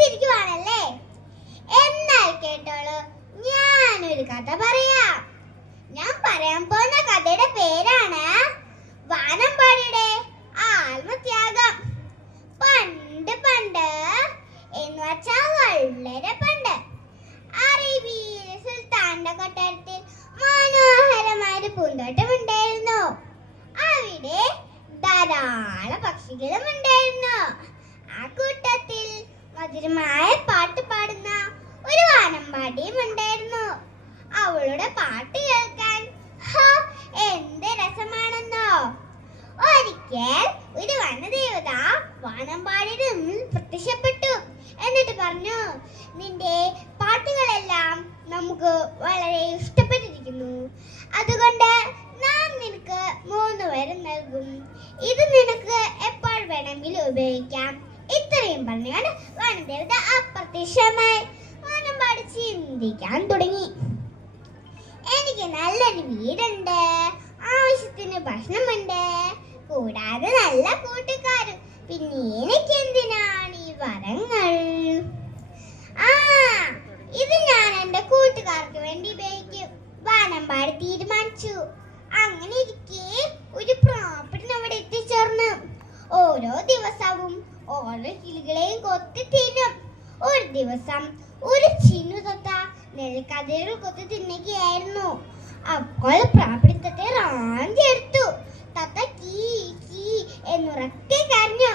ഓർത്തിരിക്കുവാണല്ലേ? എന്നാൽ കേട്ടോളൂ, ഞാനൊരു കഥ പറയാം. ഞാൻ പറയാൻ പോകുന്ന കഥയുടെ പേരാണ് വാനമ്പാടിയുടെ ആത്മത്യാഗം. പണ്ട് പണ്ട് എന്ന് വച്ചാൽ വളരെ പണ്ട് അറേബ്യയിലെ സുൽത്താന്റെ കൊട്ടാരത്തിൽ മനോഹരമായ ഒരു പൂന്തോട്ടമുണ്ടായിരുന്നു. അവിടെ ധാരാളം പക്ഷികളും ഉണ്ടായിരുന്നു. ആ കൂട്ടത്തിൽ മധുരമായ പാട്ട് പാടുന്ന ഒരു വാനമ്പാടിയും ഉണ്ടായിരുന്നു. അവളുടെ പാട്ട് കേൾക്കാൻ എന്ത് രസമാണെന്നോ. ഒരിക്കൽ ഒരു വനദേവത വാനമ്പാടിയുടെ മുന്നിൽ പ്രത്യക്ഷപ്പെട്ടു. എന്നിട്ട് പറഞ്ഞു, നിന്റെ പാട്ടുകളെല്ലാം നമുക്ക് വളരെ ഇഷ്ടപ്പെട്ടിരിക്കുന്നു. അതുകൊണ്ട് നാം നിനക്ക് 3 വരം നൽകും. ഇത് നിനക്ക് എപ്പോൾ വേണമെങ്കിലും ഉപയോഗിക്കാം. ഇത്രയും പറഞ്ഞാണ് വനദേവത അപ്രത്യക്ഷമായി. വാനമ്പാടി ചിന്തിക്കാൻ തുടങ്ങി. എനിക്ക് നല്ലൊരു വീടുണ്ട്, ആവശ്യത്തിന് ഭക്ഷണമുണ്ട്, കൂടാതെ നല്ല കൂട്ടുകാരും. പിന്നെ എനിക്ക് എന്തിനാണ് ഈ വരങ്ങൾ? ഇത് ഞാൻ എന്റെ കൂട്ടുകാർക്ക് വേണ്ടി ഉപയോഗിക്കും. വാനമ്പാടി തീരുമാനിച്ചു. അങ്ങനെ ഇരിക്കെ ഒരു പ്രാപ്പിടിന് അവിടെ എത്തിച്ചേർന്നു. ഓരോ ദിവസവും ഓരോ കിളികളെയും കൊത്തി തിന്നും. ഒരു ദിവസം ഒരു ചിന്നുതത്ത നെൽക്കതിരുകൾ കൊത്തി തിന്നുകയായിരുന്നു. അപ്പോൾ പ്രാപ്പിടി തത്തയെ റാഞ്ചെടുത്തു. തത്ത കീ കീ എന്നുറക്കെ കരഞ്ഞു.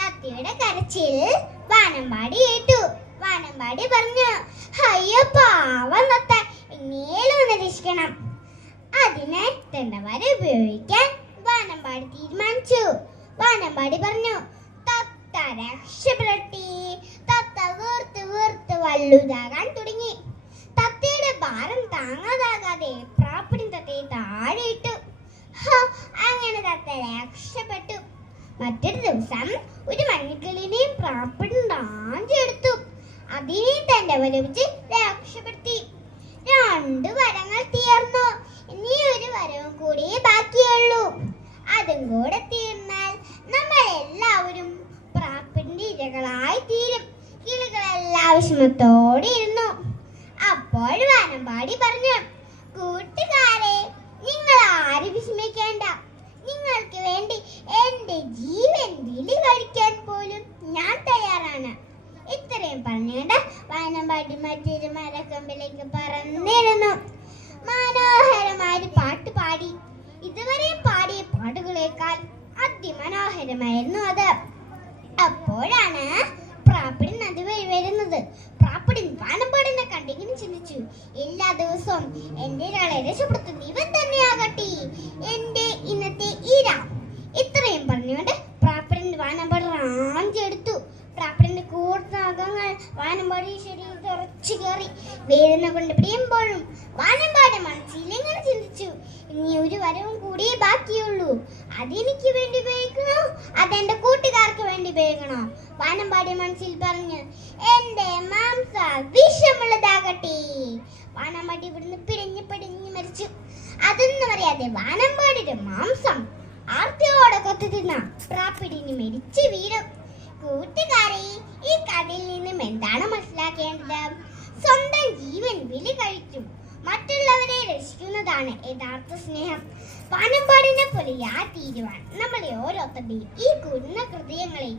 തത്തയുടെ കരച്ചിൽ വാനമ്പാടി കേട്ടു. വാനമ്പാടി പറഞ്ഞു, അയ്യോ പാവം തത്ത, എങ്ങനെയും ഒന്ന് രക്ഷിക്കണം. അതിനെ തെണ്ടവര ഉപയോഗിക്കാൻ വാനമ്പാടി തീരുമാനിച്ചു. വാനമ്പാടി പറഞ്ഞു, തത്ത രക്ഷപ്പെടട്ടെ. തത്ത വീർത്ത് വീർത്ത് വള്ളുതാകാൻ തുടങ്ങി. തത്തയുടെ ഭാരം താങ്ങാതാകാതെ പ്രാപ്പിടി തത്തയെ താഴെ ഇട്ടു. അങ്ങനെ തത്ത രക്ഷപ്പെട്ടു. മറ്റൊരു ദിവസം ഒരു മഞ്ഞക്കിളിനെയും പ്രാപ്പിടി റാഞ്ചെടുത്തു. അതിനെ തന്റെ വലവിച്ച് രക്ഷപ്പെടുത്തി. 2 വരങ്ങൾ തീർന്നു. ഇനി ഒരു വരവും കൂടി ബാക്കിയുള്ളൂ. അതും കൂടെ തീർന്നാൽ നമ്മൾ എല്ലാവരും പ്രാപ്പിടിന്റെ ഇരകളായി തീരും. കിളികളെല്ലാം വിഷമത്തോടെ ഇരുന്നു. അപ്പോൾ വാനമ്പാടി പറഞ്ഞു, കൂട്ടുകാരെ, നിങ്ങൾ ആരും വിഷമിക്കേണ്ട. നിങ്ങൾക്ക് വേണ്ടി എന്റെ ജീവൻ ബലി കഴിക്കാൻ പോലും ഞാൻ തയ്യാറാണ്. ഇത്രയും പറഞ്ഞുകൊണ്ട് വാനമ്പാടി മറ്റൊരു മരക്കൊമ്പിലേക്ക് പറന്നിരുന്നു. മനോഹരമായ പാട്ട് പാടി. ഇതുവരെ പാടിയ പാട്ടുകളേക്കാൾ അതിമനോഹരമായിരുന്നു അത്. അപ്പോഴാണ് പ്രാപ്പിടി നദി വഴി വരുന്നത്. പ്രാപ്പിടി വാനമ്പാടിനെ കണ്ടിങ്ങനെ ചിന്തിച്ചു, എല്ലാ ദിവസവും എന്റെ ഒരാളെ രക്ഷപ്പെടുത്തുന്ന ഇവൻ തന്നെയാകട്ടെ എന്റെ ഇന്നത്തെ ഇര. ഇത്രയും പറഞ്ഞുകൊണ്ട് പ്രാപ്പിടി വാനമ്പാടി റാഞ്ചെടുത്തു. പ്രാപ്പിടിന്റെ കൂർത്ത അകങ്ങൾ വാനമ്പാടി ശരീരത്തിൽ ഉറച്ചു കയറി. വേദന കൊണ്ട് പിടിയുമ്പോഴും വാനമ്പാടി മനസ്സിൽ ഇങ്ങനെ ചിന്തിച്ചു, ഇനി ഒരു വരവും കൂടിയേ ബാക്കിയുള്ളൂ. അതെനിക്ക് വേണ്ടി ഉപയോഗിക്കണോ, അതെന്റെ കൂട്ടുകാർക്ക് വേണ്ടി ഉപയോഗിക്കണോ? വാനമ്പാടി മനസ്സിൽ പറഞ്ഞു, എന്റെ മാംസ വിഷമുള്ളതാകട്ടെ. വാനമ്പാടി ഇവിടുന്ന് പിടഞ്ഞു മരിച്ചു. അതൊന്നും അറിയാതെ വാനമ്പാടിയുടെ മാംസം ആർത്തിയോടെ കൊത്തി തിന്ന പ്രാപ്പിടിന് മരിച്ചു വീഴും. കൂട്ടുകാരെ, ഈ കഥയിൽ നിന്നും എന്താണ് മനസ്സിലാക്കേണ്ടത്? സ്വന്തം ജീവൻ ബലി കഴിക്കും മറ്റുള്ളവരെ രക്ഷിക്കുന്നതാണ് യഥാർത്ഥ സ്നേഹം. വാനമ്പാടിനെ പോലെ തീരുവാൻ നമ്മളെ ഓരോരുത്തരുടെയും ഈ കുരുന്ന ഹൃദയങ്ങളെ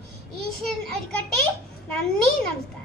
ഈശ്വരൻ ഒരുക്കട്ടെ. നന്ദി, നമസ്കാരം.